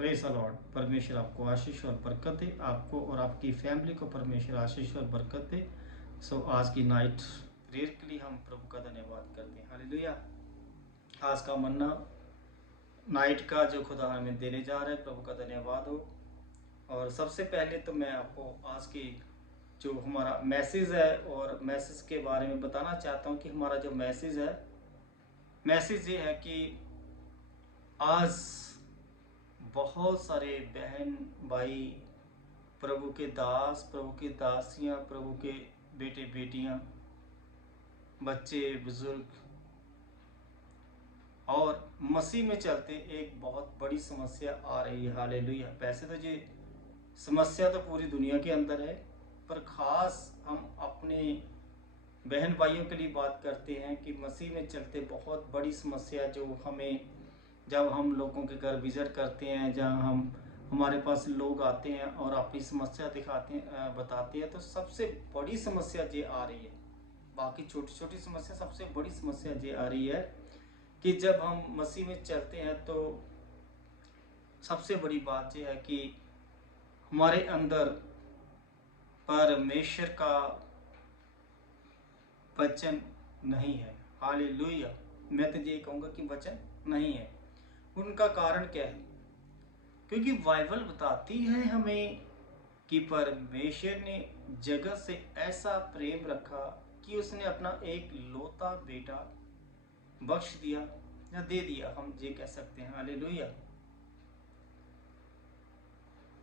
Praise the Lord. परमेश्वर आपको आशीष और बरकत दे, आपको और आपकी फैमिली को परमेश्वर आशीष और बरकत दे। आज की नाइट प्रेयर के लिए हम प्रभु का धन्यवाद करते हैं। हालेलुया। आज का मन्ना नाइट का जो खुदा हमें देने जा रहा है, प्रभु का धन्यवाद हो। और सबसे पहले तो मैं आपको आज की जो हमारा मैसेज है और मैसेज के बारे में बताना चाहता हूँ कि हमारा जो मैसेज ये है कि आज बहुत सारे बहन भाई, प्रभु के दास, प्रभु की दासियाँ, प्रभु के बेटे बेटियाँ, बच्चे बुजुर्ग और मसीह में चलते एक बहुत बड़ी समस्या आ रही है। हालेलुया। वैसे तो ये समस्या तो पूरी दुनिया के अंदर है, पर ख़ास हम अपने बहन भाइयों के लिए बात करते हैं कि मसीह में चलते बहुत बड़ी समस्या जो हमें, जब हम लोगों के घर विजिट करते हैं, जहाँ हमारे पास लोग आते हैं और अपनी समस्या दिखाते हैं, बताते हैं, तो सबसे बड़ी समस्या ये आ रही है। बाकी छोटी छोटी समस्या, सबसे बड़ी समस्या ये आ रही है कि जब हम मसीह में चलते हैं तो सबसे बड़ी बात यह है कि हमारे अंदर परमेश्वर का वचन नहीं है। हालेलुया। मैं तो ये कहूँगा कि वचन नहीं है। उनका कारण क्या है? क्योंकि बाइबल बताती है हमें कि परमेश्वर ने जगत से ऐसा प्रेम रखा कि उसने अपना एक लौता बेटा बख्श दिया या दे दिया, हम ये कह सकते हैं। हालेलुया।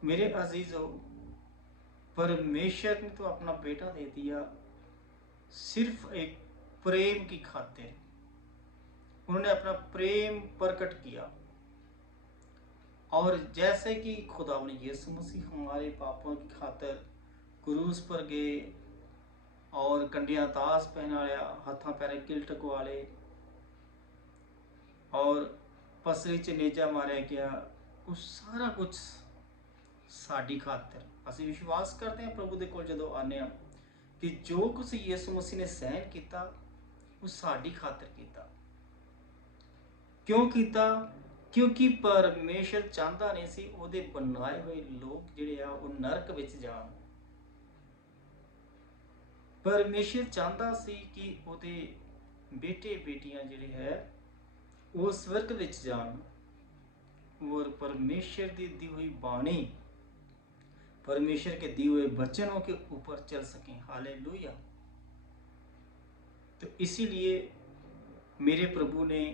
मेरे अजीजों, परमेश्वर ने तो अपना बेटा दे दिया सिर्फ एक प्रेम की खातिर। उन्होंने अपना प्रेम प्रकट किया, और जैसे कि खुदा ने यीशु मसीह हमारे पापों की खातिर क्रूस पर गए और कंडिया दास पहनाया, हाथा पैरे किल टकवाले और पसरी च नेजा मारे गया, उस सारा कुछ साड़ी खातिर असं विश्वास करते हैं प्रभु दे कोल जदों आने कि जो कुछ यीशु मसीह ने सहन किया वो साड़ी खातिर किया। क्यों किया? क्योंकि परमेश्वर चाहता नहीं सी ਉਹਦੇ बनाए हुए लोग ਜਿਹੜੇ ਆ ਉਹ नरक ਵਿੱਚ ਜਾਣ। परमेश्वर चाहता सी कि ਉਹਦੇ बेटे बेटियां ਜਿਹੜੇ है वो स्वर्ग ਵਿੱਚ ਜਾਣ, और परमेश्वर की दी हुई बाणी, परमेश्वर के दिए हुए वचनों के ऊपर चल सकें। हालेलुया। तो इसीलिए मेरे प्रभु ने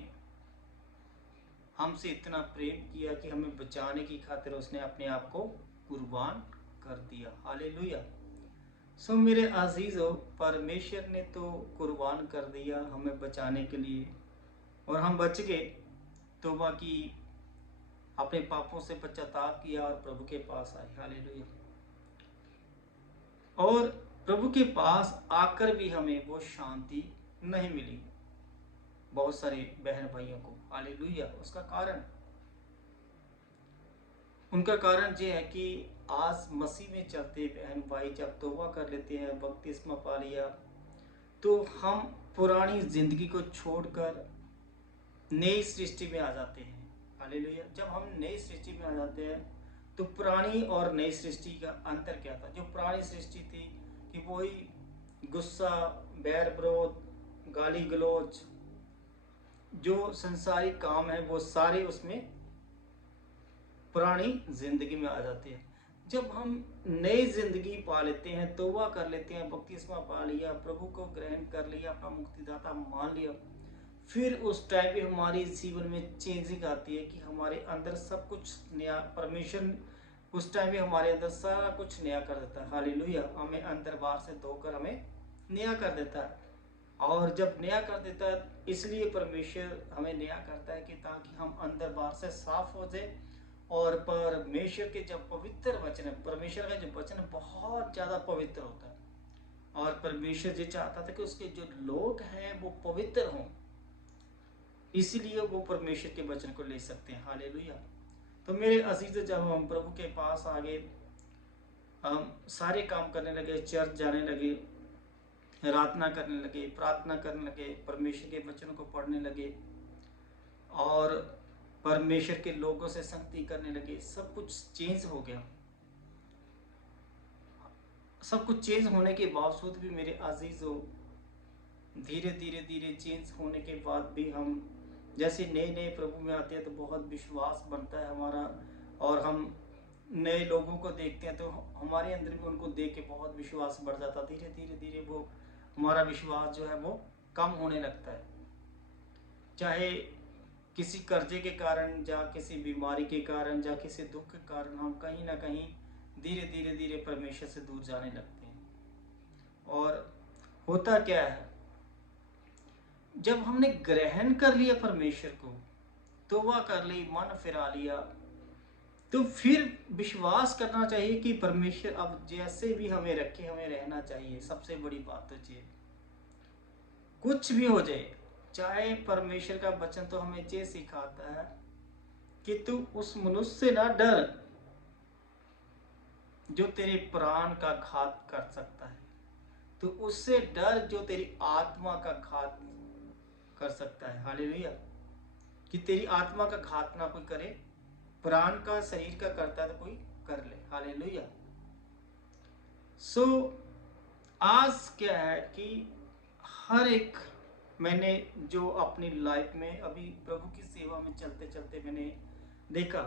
हमसे इतना प्रेम किया कि हमें बचाने की खातिर उसने अपने आप को कुर्बान कर दिया। हालेलुया। मेरे अजीजों, परमेश्वर ने तो कुर्बान कर दिया हमें बचाने के लिए, और हम बच गए। तौबा की, अपने पापों से पश्चाताप किया और प्रभु के पास आए। हालेलुया। और प्रभु के पास आकर भी हमें वो शांति नहीं मिली, बहुत सारे बहन भाइयों को। हालेलुया। उनका कारण ये है कि आज मसीह में चलते बहन भाई जब तौबा कर लेते हैं, बपतिस्मा पा लिया, तो हम पुरानी जिंदगी को छोड़कर नई सृष्टि में आ जाते हैं। हालेलुया। जब हम नई सृष्टि में आ जाते हैं तो पुरानी और नई सृष्टि का अंतर क्या था? जो पुरानी सृष्टि थी कि वही गुस्सा, बैर विरोध, गाली गलौज, जो संसारिक काम है वो सारे उसमें पुरानी जिंदगी में आ जाते हैं। जब हम नई जिंदगी पा लेते हैं, तौबा कर लेते हैं, बपतिस्मा पा लिया, प्रभु को ग्रहण कर लिया, अपना मुक्तिदाता मान लिया, फिर उस टाइम पे हमारी जीवन में चेंजिंग आती है कि हमारे अंदर सब कुछ नया, परमेश्वर उस टाइम पे हमारे अंदर सारा कुछ नया कर देता है। हालेलुया। हमें अंदर बाहर से धोकर हमें नया कर देता है। और जब नया कर देता है, इसलिए परमेश्वर हमें नया करता है कि ताकि हम अंदर बाहर से साफ हो जाए। और परमेश्वर के जब पवित्र वचन है, परमेश्वर का जो वचन है बहुत ज़्यादा पवित्र होता है, और परमेश्वर ये चाहता था कि उसके जो लोग हैं वो पवित्र हों, इसीलिए वो परमेश्वर के वचन को ले सकते हैं। हालेलुया। तो मेरे अजीज, जब हम प्रभु के पास आ गए, हम सारे काम करने लगे, चर्च जाने लगे, आराधना करने लगे, प्रार्थना करने लगे, परमेश्वर के वचनों को पढ़ने लगे, और परमेश्वर के लोगों से संगति करने लगे, सब कुछ चेंज हो गया। सब कुछ चेंज होने के बावजूद भी मेरे अजीजों, धीरे धीरे धीरे चेंज होने के बाद भी हम जैसे नए नए प्रभु में आते हैं तो बहुत विश्वास बनता है हमारा, और हम नए लोगों को देखते हैं तो हमारे अंदर भी उनको देख के बहुत विश्वास बढ़ जाता है। धीरे धीरे धीरे वो हमारा विश्वास जो है वो कम होने लगता है, चाहे किसी कर्जे के कारण, या किसी बीमारी के कारण, या किसी दुख के कारण हम कहीं ना कहीं धीरे धीरे धीरे परमेश्वर से दूर जाने लगते हैं। और होता क्या है, जब हमने ग्रहण कर लिया परमेश्वर को, तौबा कर ली, मन फिरा लिया, तो फिर विश्वास करना चाहिए कि परमेश्वर अब जैसे भी हमें रखे, हमें रहना चाहिए। सबसे बड़ी बात तो ये, कुछ भी हो जाए, चाहे परमेश्वर का वचन तो हमें ये सिखाता है कि तू उस मनुष्य से ना डर जो तेरे प्राण का घात कर सकता है, तो उससे डर जो तेरी आत्मा का घात कर सकता है। हालेलुया। कि तेरी आत्मा का घात ना कोई करे, प्राण का, शरीर का करता है तो कोई कर ले। हालेलुया। सो आज क्या है कि हर एक, मैंने जो अपनी लाइफ में अभी प्रभु की सेवा में चलते चलते मैंने देखा,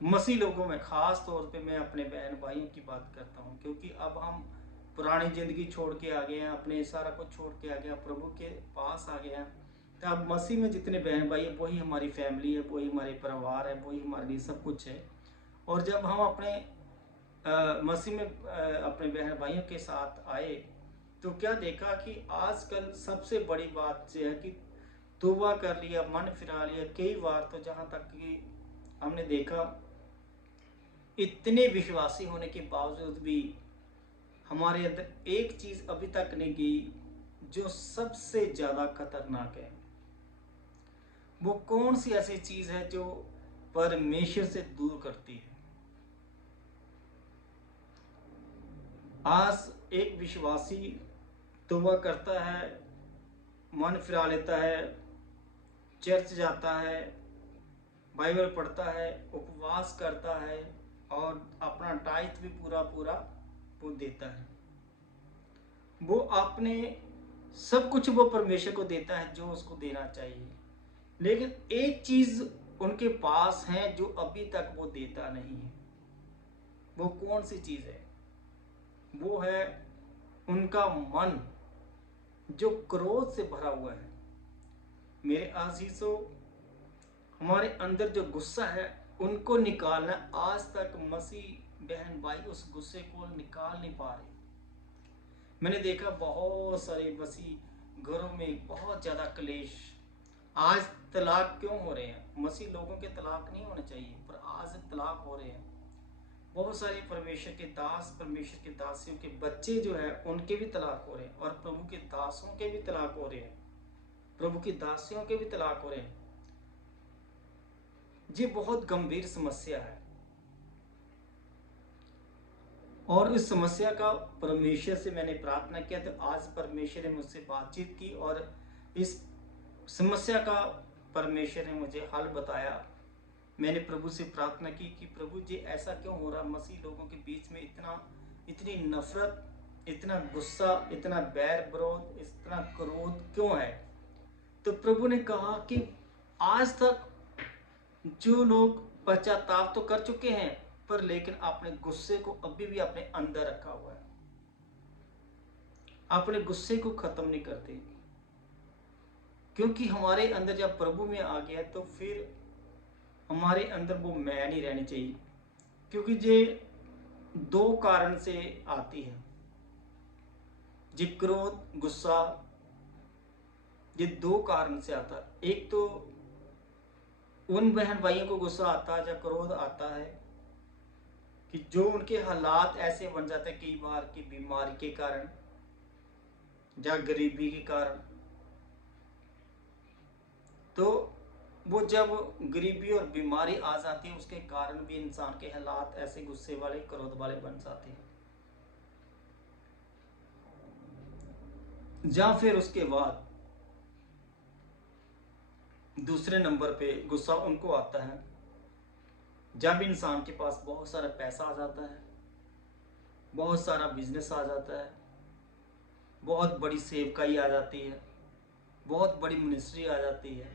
मसीह लोगों में, खास तौर पे मैं अपने बहन भाइयों की बात करता हूँ, क्योंकि अब हम पुरानी जिंदगी छोड़ के आ गए हैं, अपने सारा कुछ छोड़ के आ गए, प्रभु के पास आ गए हैं। तो अब मसीह में जितने बहन भाई है वही हमारी फैमिली है, वही हमारे परिवार है, वही हमारे लिए सब कुछ है। और जब हम अपने मसीह में अपने बहन भाइयों के साथ आए तो क्या देखा कि आजकल सबसे बड़ी बात यह है कि तौबा कर लिया, मन फिरा लिया, कई बार तो जहाँ तक कि हमने देखा इतने विश्वासी होने के बावजूद भी हमारे अंदर एक चीज अभी तक नहीं गई जो सबसे ज्यादा खतरनाक है। वो कौन सी ऐसी चीज है जो परमेश्वर से दूर करती है? आज एक विश्वासी तौबा करता है, मन फिरा लेता है, चर्च जाता है, बाइबल पढ़ता है, उपवास करता है, और अपना टाइट भी पूरा पूरा वो देता है। वो अपने सब कुछ वो परमेश्वर को देता है जो उसको देना चाहिए, लेकिन एक चीज उनके पास है जो अभी तक वो देता नहीं है। वो कौन सी चीज है? वो है उनका मन जो क्रोध से भरा हुआ है। मेरे आशीषों, हमारे अंदर जो गुस्सा है उनको निकालना, आज तक मसीह बहन भाई उस गुस्से को निकाल नहीं पा रहे। मैंने देखा बहुत सारे मसीह घरों में बहुत ज्यादा क्लेश। आज तलाक क्यों हो रहे हैं? मसीह लोगों के तलाक नहीं होने चाहिए, पर आज तलाक हो रहे हैं। बहुत सारे परमेश्वर के दास, परमेश्वर के दासियों के बच्चे जो है उनके भी तलाक हो रहे हैं, और प्रभु के दासों के भी तलाक हो रहे हैं, प्रभु की दासियों के भी तलाक हो रहे हैं। ये बहुत गंभीर समस्या है, और इस समस्या का परमेश्वर से मैंने प्रार्थना किया, तो आज परमेश्वर ने मुझसे बातचीत की और इस समस्या का परमेश्वर ने मुझे हल बताया। मैंने प्रभु से प्रार्थना की कि प्रभु जी ऐसा क्यों हो रहा, मसीह लोगों के बीच में इतनी नफरत, इतना गुस्सा, इतना बैर विरोध, इतना क्रोध क्यों है? तो प्रभु ने कहा कि आज तक जो लोग पश्चाताप तो कर चुके हैं, पर लेकिन अपने गुस्से को अभी भी अपने अंदर रखा हुआ है, अपने गुस्से को खत्म नहीं करते। क्योंकि हमारे अंदर जब प्रभु में आ गया तो फिर हमारे अंदर वो मैं नहीं रहनी चाहिए, क्योंकि ये दो कारण से आती है। ये क्रोध, गुस्सा, ये दो कारण से आता है। एक तो उन बहन भाइयों को गुस्सा आता है या क्रोध आता है कि जो उनके हालात ऐसे बन जाते हैं, कई बार की बीमारी के कारण या गरीबी के कारण। तो वो जब गरीबी और बीमारी आ जाती है उसके कारण भी इंसान के हालात ऐसे गुस्से वाले, क्रोध वाले बन जाते हैं। या फिर उसके बाद दूसरे नंबर पे गुस्सा उनको आता है जब इंसान के पास बहुत सारा पैसा आ जाता है, बहुत सारा बिजनेस आ जाता है, बहुत बड़ी सेवकाई आ जाती है, बहुत बड़ी मिनिस्ट्री आ जाती है,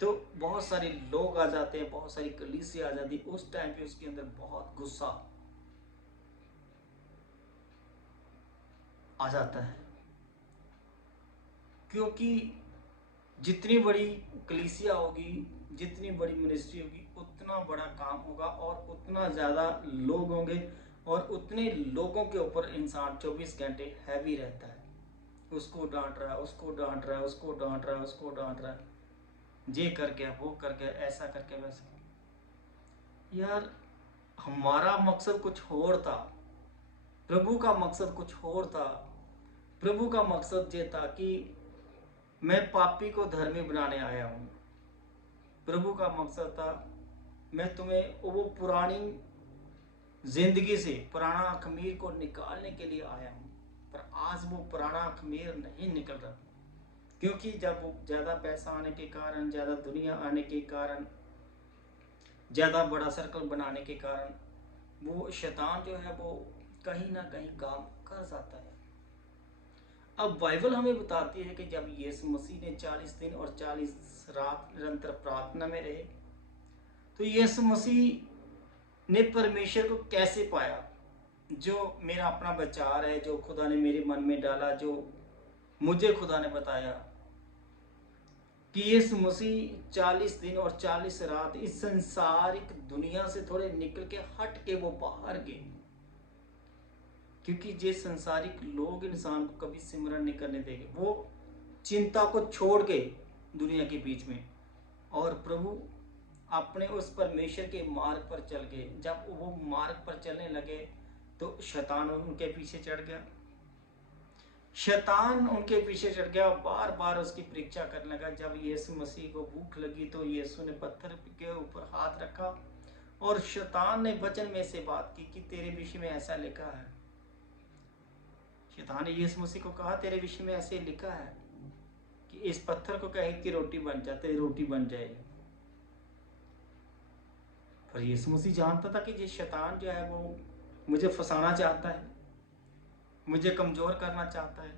तो बहुत सारे लोग आ जाते हैं, बहुत सारी कलीसिया आ जाती है। उस टाइम पे उसके अंदर बहुत गुस्सा आ जाता है, क्योंकि जितनी बड़ी कलीसिया होगी, जितनी बड़ी मिनिस्ट्री होगी, उतना बड़ा काम होगा और उतना ज़्यादा लोग होंगे और उतने लोगों के ऊपर इंसान 24 घंटे हैवी रहता है। उसको डांट रहा है, उसको डांट रहा है, उसको डांट रहा है, उसको डांट रहा है, ये कर गया, वो कर गया, ऐसा करके वैसा। यार, हमारा मकसद कुछ और था, प्रभु का मकसद कुछ और था। प्रभु का मकसद ये था कि मैं पापी को धर्मी बनाने आया हूँ। प्रभु का मकसद था मैं तुम्हें वो पुरानी जिंदगी से, पुराना खमीर को निकालने के लिए आया हूँ। पर आज वो पुराना खमीर नहीं निकल रहा, क्योंकि जब वो ज़्यादा पैसा आने के कारण, ज़्यादा दुनिया आने के कारण, ज़्यादा बड़ा सर्कल बनाने के कारण, वो शैतान जो है वो कहीं ना कहीं काम कर जाता है। अब बाइबल हमें बताती है कि जब यीशु मसीह ने 40 दिन और 40 रात निरंतर प्रार्थना में रहे, तो यीशु मसीह ने परमेश्वर को कैसे पाया। जो मेरा अपना विचार है, जो खुदा ने मेरे मन में डाला, जो मुझे खुदा ने बताया कि यीशु मसीह 40 दिन और 40 रात इस संसारिक दुनिया से थोड़े निकल के हट के वो बाहर गए, क्योंकि ये संसारिक लोग इंसान को कभी सिमरन नहीं करने देंगे। वो चिंता को छोड़ के दुनिया के बीच में, और प्रभु अपने उस परमेश्वर के मार्ग पर चल गए। जब वो मार्ग पर चलने लगे तो शैतान उनके पीछे चढ़ गया। शैतान उनके पीछे चढ़ गया, बार बार उसकी परीक्षा करने लगा। जब यीशु मसीह को भूख लगी तो यीशु ने पत्थर के ऊपर हाथ रखा और शैतान ने वचन में से बात की कि तेरे विषय में ऐसा लिखा है। शैतान ने यीशु मसीह को कहा, तेरे विषय में ऐसे लिखा है कि इस पत्थर को कहे कि रोटी बन जा, तेरी रोटी बन जाएगी। पर यीशु मसीह जानता था कि ये शैतान जो है वो मुझे फंसाना चाहता है, मुझे कमजोर करना चाहता है।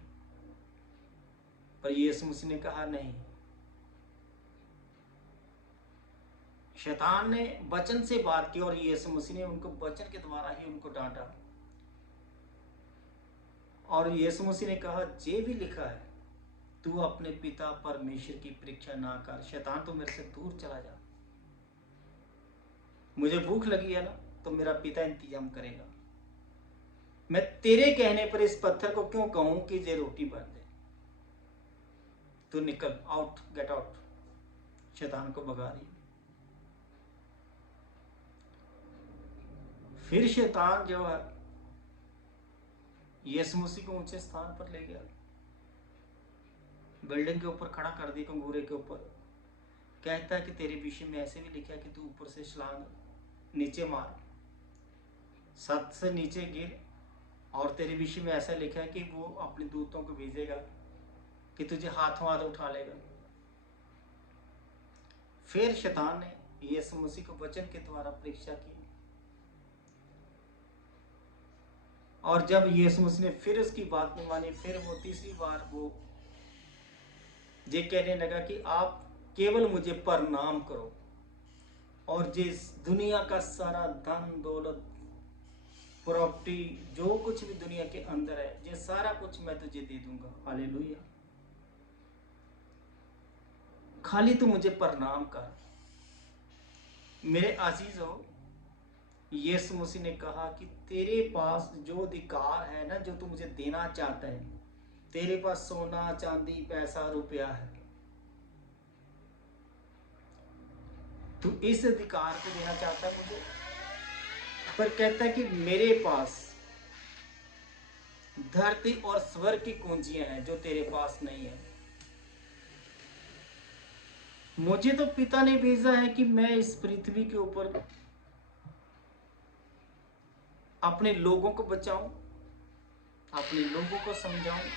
पर यीशु मसीह ने कहा नहीं। शैतान ने वचन से बात की और यीशु मसीह ने उनको वचन के द्वारा ही उनको डांटा। और यीशु मसीह ने कहा, जे भी लिखा है, तू अपने पिता परमेश्वर की परीक्षा ना कर। शैतान, तो मेरे से दूर चला जा। मुझे भूख लगी है ना, तो मेरा पिता इंतजाम करेगा। मैं तेरे कहने पर इस पत्थर को क्यों कहूं कि ये रोटी बन जाए। तू निकल, आउट, गेट आउट। शैतान को भगा दिया। फिर शैतान जो है यीशु मसीह को ऊंचे स्थान पर ले गया, बिल्डिंग के ऊपर खड़ा कर दिया, कंगूरे के ऊपर। कहता है कि तेरे विषय में ऐसे भी लिखा है कि तू ऊपर से छलांग नीचे मार, 7 से नीचे गिर, और तेरे विषय में ऐसा लिखा है कि वो अपने दूतों को भेजेगा कि तुझे हाथों हाथ उठा लेगा। फिर शैतान ने यीशु मसीह को वचन के द्वारा परीक्षा की, और जब यीशु मसीह ने फिर उसकी बात नहीं मानी, फिर वो तीसरी बार वो ये कहने लगा कि आप केवल मुझे प्रणाम करो और जिस दुनिया का सारा धन दौलत प्रॉपर्टी जो कुछ भी दुनिया के अंदर है, ये सारा कुछ मैं तुझे दे दूंगा। हालेलुया। खाली तू मुझे प्रणाम कर। मेरे अजीज हो, यीशु मसीह ने कहा कि तेरे पास जो अधिकार है ना, जो तू मुझे देना चाहता है, तेरे पास सोना चांदी पैसा रुपया है, तू इस अधिकार को देना चाहता है मुझे। पर कहता है कि मेरे पास धरती और स्वर्ग की कुंजियां हैं जो तेरे पास नहीं है। मुझे तो पिता ने भेजा है कि मैं इस पृथ्वी के ऊपर अपने लोगों को बचाऊं, अपने लोगों को समझाऊं,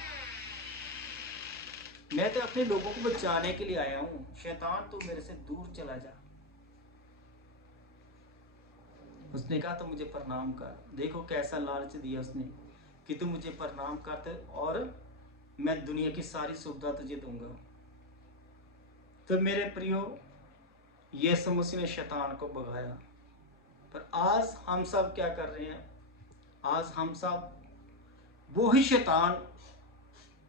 मैं तो अपने लोगों को बचाने के लिए आया हूँ, शैतान तू मेरे से दूर चला जा। उसने कहा तो मुझे प्रणाम कर। देखो कैसा लालच दिया उसने कि तू मुझे प्रणाम कर और मैं दुनिया की सारी सुविधा तुझे दूंगा। तो मेरे प्रियो, यीशु मसीह ने शैतान को भगाया। पर आज हम सब क्या कर रहे हैं? आज हम सब वो ही शैतान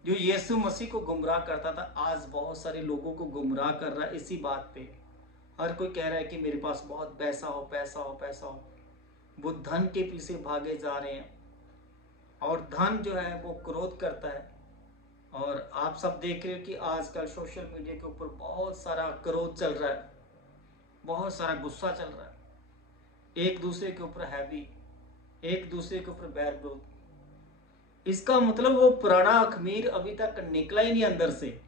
जो यीशु मसीह को गुमराह करता था, आज बहुत सारे लोगों को गुमराह कर रहा है इसी बात पे। हर कोई कह रहा है कि मेरे पास बहुत पैसा हो, पैसा हो, पैसा हो। वो धन के पीछे भागे जा रहे हैं, और धन जो है वो क्रोध करता है। और आप सब देख रहे हो कि आजकल सोशल मीडिया के ऊपर बहुत सारा क्रोध चल रहा है, बहुत सारा गुस्सा चल रहा है, एक दूसरे के ऊपर हैवी, एक दूसरे के ऊपर बैर विरोध। इसका मतलब वो पुराना अखमीर अभी तक निकला ही नहीं अंदर से,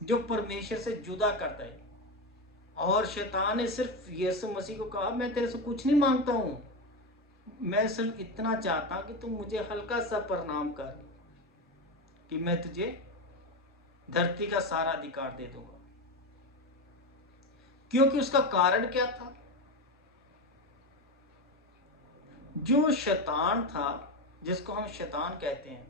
जो परमेश्वर से जुदा करता है। और शैतान ने सिर्फ यीशु मसीह को कहा, मैं तेरे से कुछ नहीं मांगता हूं, मैं सिर्फ इतना चाहता हूं कि तुम मुझे हल्का सा प्रणाम कर, कि मैं तुझे धरती का सारा अधिकार दे दूंगा। क्योंकि उसका कारण क्या था? जो शैतान था, जिसको हम शैतान कहते हैं,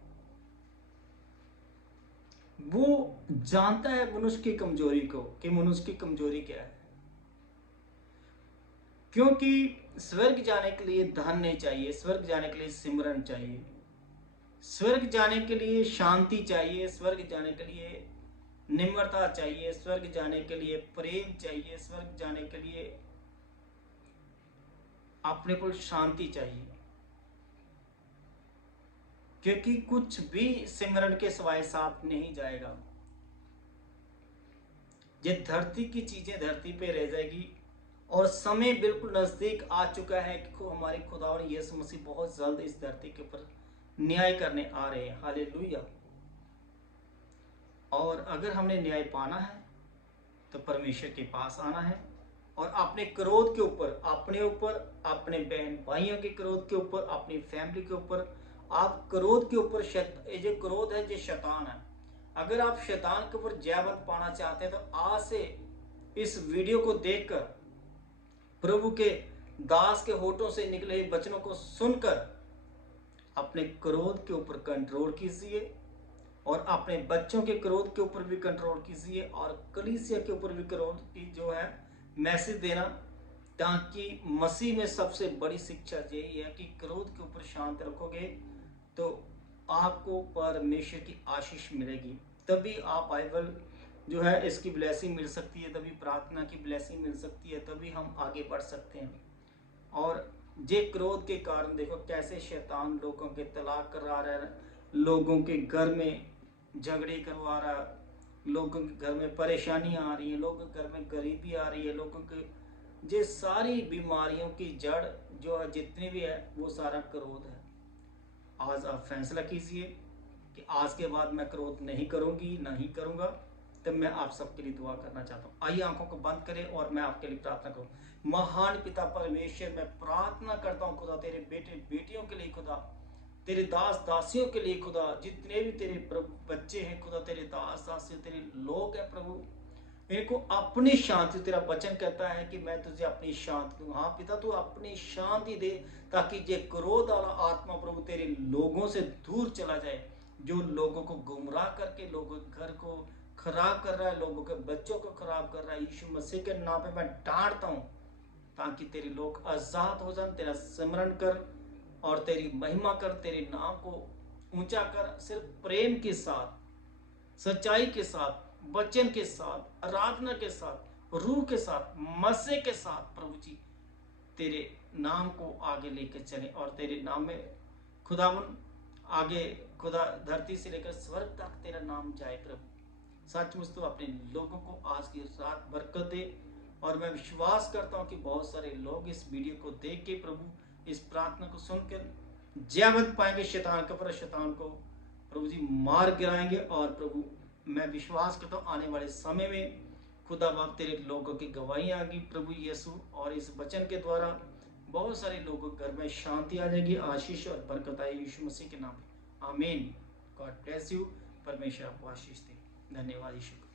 वो जानता है मनुष्य की कमजोरी को, कि मनुष्य की कमजोरी क्या है। क्योंकि स्वर्ग जाने के लिए धन नहीं चाहिए, स्वर्ग जाने के लिए सिमरन चाहिए, स्वर्ग जाने के लिए शांति चाहिए, स्वर्ग जाने के लिए निम्रता चाहिए, स्वर्ग जाने के लिए प्रेम चाहिए, स्वर्ग जाने के लिए अपने को शांति चाहिए। क्योंकि कुछ भी सिमरन के सिवाय साथ नहीं जाएगा। ये धरती की चीजें धरती पे रह जाएगी, और समय बिल्कुल नजदीक आ चुका है कि हमारे खुदावन यीशु मसीह बहुत जल्द इस धरती के ऊपर न्याय करने आ रहे हैं। हालेलुया। और अगर हमने न्याय पाना है तो परमेश्वर के पास आना है, और अपने क्रोध के ऊपर, अपने ऊपर, अपने बहन भाइयों के क्रोध के ऊपर, अपनी फैमिली के ऊपर, आप क्रोध के ऊपर, ये जो क्रोध है, जो शैतान है, अगर आप शैतान के ऊपर जयवंत पाना चाहते हैं तो आज से इस वीडियो को देखकर प्रभु के दास के होठों से निकले वचनों को सुनकर अपने क्रोध के ऊपर कंट्रोल कीजिए, और अपने बच्चों के क्रोध के ऊपर भी कंट्रोल कीजिए, और कलीसिया के ऊपर भी क्रोध की जो है मैसेज देना, ताकि मसीह में सबसे बड़ी शिक्षा यही है कि क्रोध के ऊपर शांत रखोगे तो आपको परमेश्वर की आशीष मिलेगी। तभी आप बाइबल जो है इसकी ब्लेसिंग मिल सकती है, तभी प्रार्थना की ब्लेसिंग मिल सकती है, तभी हम आगे बढ़ सकते हैं। और जे क्रोध के कारण देखो कैसे शैतान लोगों के तलाक करा रहा है, लोगों के घर में झगड़े करवा रहा है, लोगों के घर में परेशानियां आ रही हैं, लोगों के घर में गरीबी आ रही है, लोगों के ये सारी बीमारियों की जड़ जो है जितनी भी है वो सारा क्रोध है। आज आप फैसला कीजिए कि आज के बाद मैं क्रोध नहीं करूंगी, नहीं करूंगा। तब मैं आप सबके लिए दुआ करना चाहता हूँ। आइए आंखों को बंद करें और मैं आपके लिए प्रार्थना करूँ। महान पिता परमेश्वर, मैं प्रार्थना करता हूँ खुदा तेरे बेटे बेटियों के लिए, खुदा तेरे दास दासियों के लिए, खुदा जितने भी तेरे बच्चे हैं, खुदा तेरे दास दासियों, तेरे लोग हैं प्रभु, इनको अपनी शांति, तेरा वचन कहता है कि मैं तुझे अपनी शांति दूं। हाँ पिता, तू अपनी शांति दे, ताकि ये क्रोध वाला आत्मा प्रभु तेरे लोगों से दूर चला जाए, जो लोगों को गुमराह करके लोगों के घर को खराब कर रहा है, लोगों के बच्चों को खराब कर रहा है। यीशु मसीह के नाम पे मैं डांटता हूँ, ताकि तेरे लोग आजाद हो जाए। तेरा सिमरन कर और तेरी महिमा कर, तेरे नाम को ऊंचा कर, सिर्फ प्रेम के साथ, सच्चाई के साथ, वचन के साथ, आराधना के साथ, रूह के साथ, मसीह के साथ प्रभु जी तेरे नाम को आगे लेकर चले, और तेरे नाम में खुदावन आगे खुदा धरती से लेकर स्वर्ग तक तेरा नाम जाए प्रभु। सचमुच तो अपने लोगों को आज की रात बरकत दे, और मैं विश्वास करता हूँ कि बहुत सारे लोग इस वीडियो को देख के प्रभु इस प्रार्थना को सुनकर जयवंत पाएंगे, शैतान के ऊपर शैतान को प्रभु जी मार गिराएंगे। और प्रभु मैं विश्वास करता हूँ आने वाले समय में खुदा बाप तेरे लोगों की गवाही आएगी प्रभु यीशु, और इस वचन के द्वारा बहुत सारे लोगों के घर में शांति आ जाएगी, आशीष और बरकत आएगी यीशु मसीह के नाम में। आमीन। God bless you. परमेश्वर आपको आशीष दे। धन्यवाद यीशु।